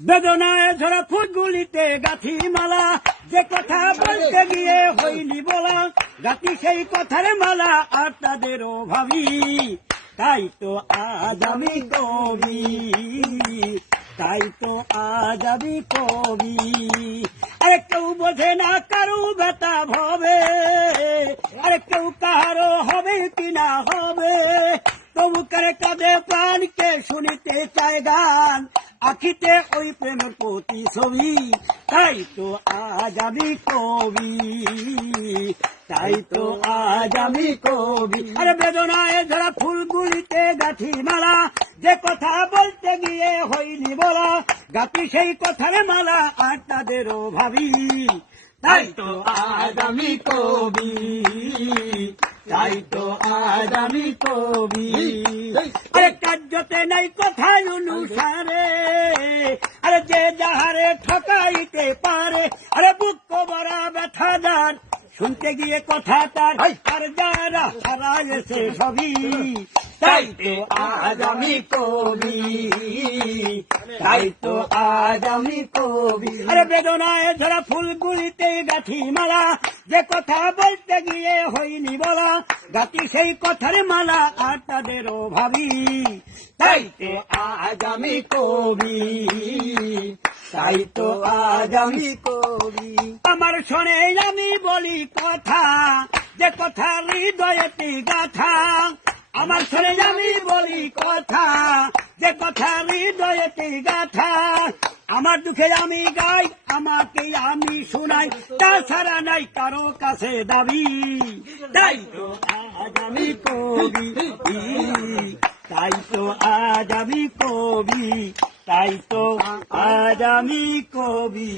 বেদনায় ঝরা ফুলগুলিতে গাঁথি মালা, যে কথা বলতে গিয়ে হইনি বলা, গাঁথি সেই কথার মালা আর তাদেরও ভাবি। তাই তো আজ আমি কবি, তাই তো আজ আমি কবি। আরে কেউ বোঝে না কারু ব্যথা ভবে, আরে কেউ কারো হবে কিনা হবে, তবু করে কাঁদে প্রাণকে শুনিতে চায় গান, আখিতে ওই প্রেমের প্রতিছবি। তাই তো আজ আমি কবি, তাই তো আজ আমি কবি। আরে বেদনায় ঝরা ফুলগুলিতে গাঁথি মালা, যে কথা বলতে গিয়ে হইনি বলা, গাঁথি সেই কথার মালা আর তাদেরও ভাবি। তাই তো আজ আমি কবি, তাই তো আজ আমি কবি। আরে কার্যতে নাই কথায় অনুসারে, আরে যে যাহারে ঠকাইতে পারে, আরে বুক কবরা ব্যথা দান শুনতে গিয়ে কথা তার, আর যারা হারাইছে সবই। তাই তো আজ আমি কবি, তাই তো আজ আমি কবি। আরে বেদনায় ঝরা ফুলগুলিতে গাঁথি মালা, যে কথা বলতে গিয়ে হইনি বলা, গাঁথি সেই কথার মালা আর তাদেরও ভাবি। তাই তো আজ আমি কবি, তাই তো আজ আমি কবি। আমার শোনে আমি বলি কথা, যে কথা হৃদয়তে গাথা, আমার শোনে আমি বলি কথা, যে কথা হৃদয়তে গাথা। আমার দুঃখে আমি গাই, আমাকে আমি শোনাই, তাছাড়া নাই কারো কাছে দাবি। তাই তো আজ আমি কবি, তাই তো আজ আমি কবি, তাই তো আজ আমি কবি।